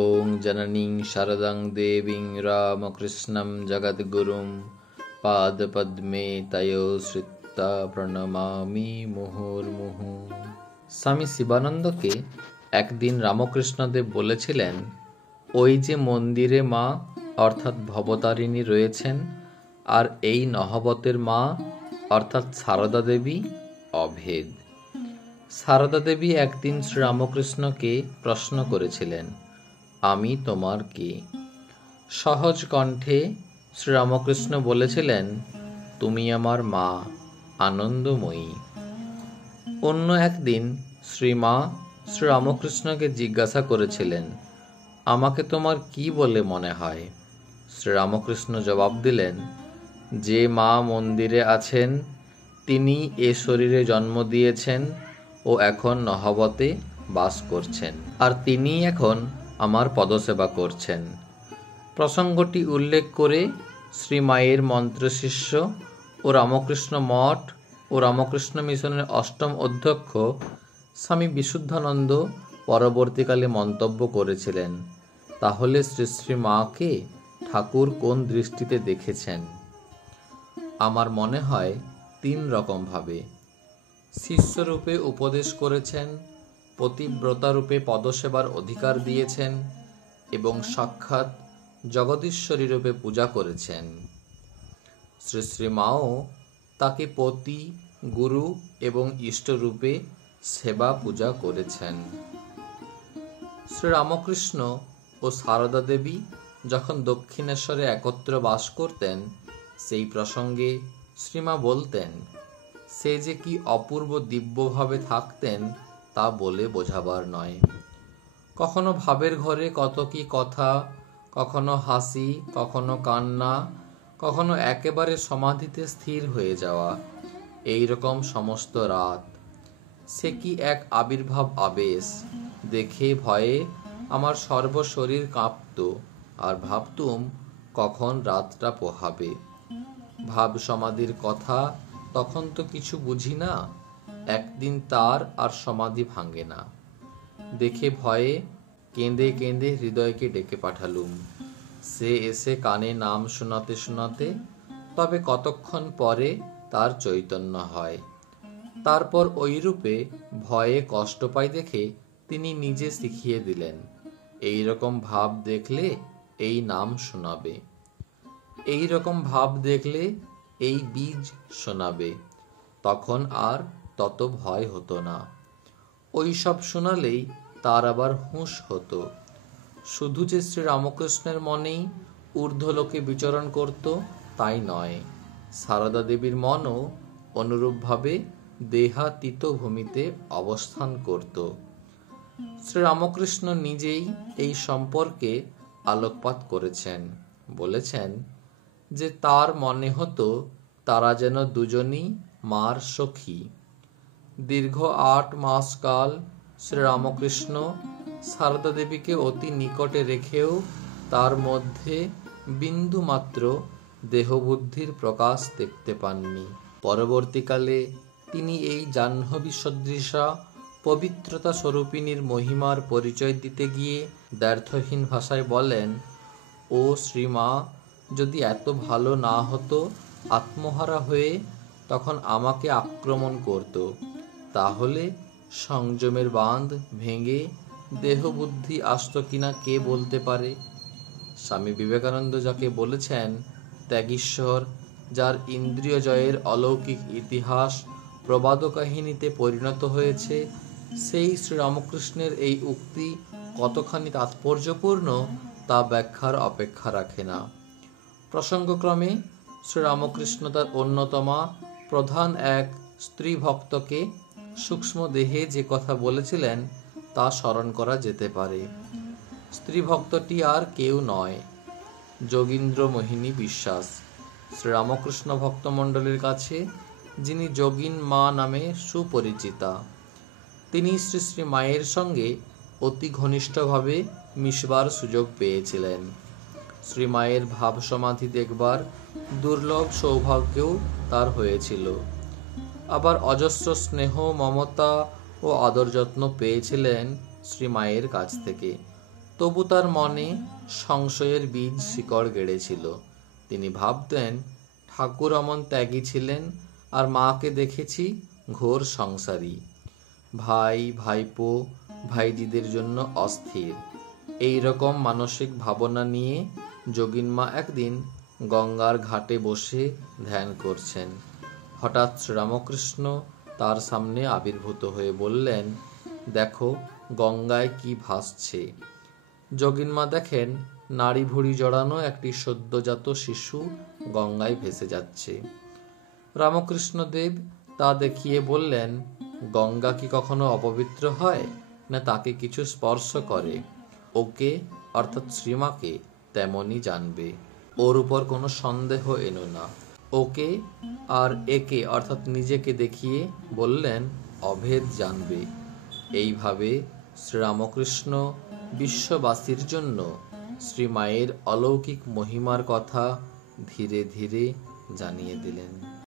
ওং জননীং শারদাং দেবীং রামকৃষ্ণং জগদ্গুরুং পাদপদ্মে তয়োশ্রিতা প্রণমামি মুহুর্মুহু। স্বামী শিবানন্দকে একদিন রামকৃষ্ণদেব বলেছিলেন, ওই যে মন্দিরে মা অর্থাৎ ভবতারিণী রয়েছেন, আর এই নহবতের মা অর্থাৎ সারদা দেবী অভেদ। সারদা দেবী একদিন শ্রীরামকৃষ্ণকে প্রশ্ন করেছিলেন, আমি তোমার কে? সহজ কণ্ঠে শ্রীরামকৃষ্ণ বলেছিলেন, তুমি আমার মা, আনন্দময়ী। অন্য একদিন শ্রীমা শ্রীরামকৃষ্ণকে জিজ্ঞাসা করেছিলেন, আমাকে তোমার কি বলে মনে হয়? শ্রীরামকৃষ্ণ জবাব দিলেন, যে মা মন্দিরে আছেন তিনি এ শরীরে জন্ম দিয়েছেন ও এখন নহবতে বাস করছেন, আর তিনি এখন আমার পদসেবা করছেন। প্রসঙ্গটি উল্লেখ করে শ্রীমায়ের মন্ত্রশিষ্য ও রামকৃষ্ণ মঠ ও রামকৃষ্ণ মিশনের অষ্টম অধ্যক্ষ স্বামী বিশুদ্ধানন্দ পরবর্তীকালে মন্তব্য করেছিলেন, তাহলে শ্রী শ্রী মাকে ঠাকুর কোন দৃষ্টিতে দেখেছেন? আমার মনে হয় 3 রকমভাবে। শিষ্যরূপে উপদেশ করেছেন, পতিব্রতারূপে পদসেবার অধিকার দিয়েছেন এবং সাক্ষাৎ জগদীশ্বরী রূপে পূজা করেছেন। শ্রী শ্রী মাও তাকে পতি, গুরু এবং ইষ্টরূপে সেবা পূজা করেছেন। শ্রীরামকৃষ্ণ ও সারদা দেবী যখন দক্ষিণেশ্বরে একত্র বাস করতেন, সেই প্রসঙ্গে শ্রীমা বলতেন, সে যে কি অপূর্ব দিব্যভাবে থাকতেন তা বলে বোঝাবার নয়। কখনো ভাবের ঘরে কত কি কথা, কখনো হাসি, কখনো কান্না, কখনো একেবারে সমাধিতে স্থির হয়ে যাওয়া, এই রকম সমস্ত রাত। সে কি এক আবির্ভাব আবেশ! দেখে ভয়ে আমার সর্বশরীর কাঁপত, আর ভাবতুম কখন রাতটা পোহাবে। ভাব সমাধির কথা তখন তো কিছু বুঝি না, একদিন তার আর সমাধি ভাঙে না। দেখে ভয়ে কেঁদে কেঁদে হৃদয়কে ডেকে পাঠালুম। সে এসে কানে নাম শোনাতে শোনাতে তবে কতক্ষণ পরে তার চৈতন্য হয়। তারপর ওইরূপে ভয়ে কষ্ট পাই দেখে তিনি নিজে শিখিয়ে দিলেন, এই রকম ভাব দেখলে এই নাম শোনাবে, এই রকম ভাব দেখলে এই বীজ শোনাবে। তখন আর তত ভয় হতো না। ওই সব শোনালেই তার আবার হুঁশ হতো। শুধু যে শ্রীরামকৃষ্ণের মনেই ঊর্ধ্বলোকে বিচরণ করত তাই নয়, সারদা দেবীর মনও অনুরূপভাবে দেহাতীত ভূমিতে অবস্থান করত। শ্রীরামকৃষ্ণ নিজেই এই সম্পর্কে আলোকপাত করেছেন। বলেছেন যে তার মনে হতো তারা যেন দুজনই মার সখী। দীর্ঘ 8 মাস কাল শ্রীরামকৃষ্ণ সারদা দেবীকে অতি নিকটে রেখেও তার মধ্যে বিন্দুমাত্র দেহবুদ্ধির প্রকাশ দেখতে পাননি। পরবর্তীকালে তিনি এই জাহ্নবী সদৃশা পবিত্রতা স্বরূপিণীর মহিমার পরিচয় দিতে গিয়ে দ্ব্যর্থহীন ভাষায় বলেন, ও শ্রীমা, যদি এত ভালো না হতো আত্মহারা হয়ে তখন আমাকে আক্রমণ করত, তাহলে সংযমের বাঁধ ভেঙে দেহবুদ্ধি আসত কিনা কে বলতে পারে। স্বামী বিবেকানন্দ যাকে বলেছেন ত্যাগীশ্বর, যার ইন্দ্রিয় জয়ের অলৌকিক ইতিহাস প্রবাদ কাহিনীতে পরিণত হয়েছে, সেই শ্রীরামকৃষ্ণের এই উক্তি কতখানি তাৎপর্যপূর্ণ তা ব্যাখ্যার অপেক্ষা রাখে না। প্রসঙ্গক্রমে শ্রীরামকৃষ্ণ তার অন্যতমা প্রধান এক স্ত্রী ভক্তকে সূক্ষ্ম দেহে যে কথা বলেছিলেন তা স্মরণ করা যেতে পারে। স্ত্রী ভক্তটি আর কেউ নয়, যোগীন্দ্র মোহিনী বিশ্বাস, শ্রীরামকৃষ্ণ ভক্তমণ্ডলীর কাছে যিনি যোগিন মা নামে সুপরিচিতা। তিনি শ্রী শ্রী মায়ের সঙ্গে অতি ঘনিষ্ঠভাবে মিশবার সুযোগ পেয়েছিলেন। শ্রী মায়ের ভাব সমাধি দেখবার দুর্লভ সৌভাগ্যও তার হয়েছিল। আবার অজস্র স্নেহ, মমতা ও আদর যত্ন পেয়েছিলেন শ্রীমায়ের কাছ থেকে, তবু তার মনে সংশয়ের বীজ শিকড় গেড়েছিল। তিনি ভাবতেন, ঠাকুর অমন ত্যাগী ছিলেন, আর মাকে দেখেছি ঘোর সংসারী। ভাই, ভাইপো, ভাইজিদের জন্য অস্থির। এই রকম মানসিক ভাবনা নিয়ে যোগিনমা একদিন গঙ্গার ঘাটে বসে ধ্যান করছেন। হঠাৎ শ্রীরামকৃষ্ণ তার সামনে আবির্ভূত হয়ে বললেন, দেখো গঙ্গায় কি ভাসছে। যোগিনমা দেখেন নাড়ি ভুড়ি জড়ানো একটি সদ্যজাত শিশু গঙ্গায় ভেসে যাচ্ছে। রামকৃষ্ণদেব তা দেখিয়ে বললেন, গঙ্গা কি কখনো অপবিত্র হয়, না তাকে কিছু স্পর্শ করে? ওকে অর্থাৎ শ্রীমাকে তেমনই জানবে, ওর উপর কোনো সন্দেহ এনো না। ওকে আর একে অর্থাৎ নিজেকে দেখিয়ে বললেন, অভেদ জানবে। এইভাবে শ্রীরামকৃষ্ণ বিশ্ববাসীর জন্য শ্রীমায়ের অলৌকিক মহিমার কথা ধীরে ধীরে জানিয়ে দিলেন।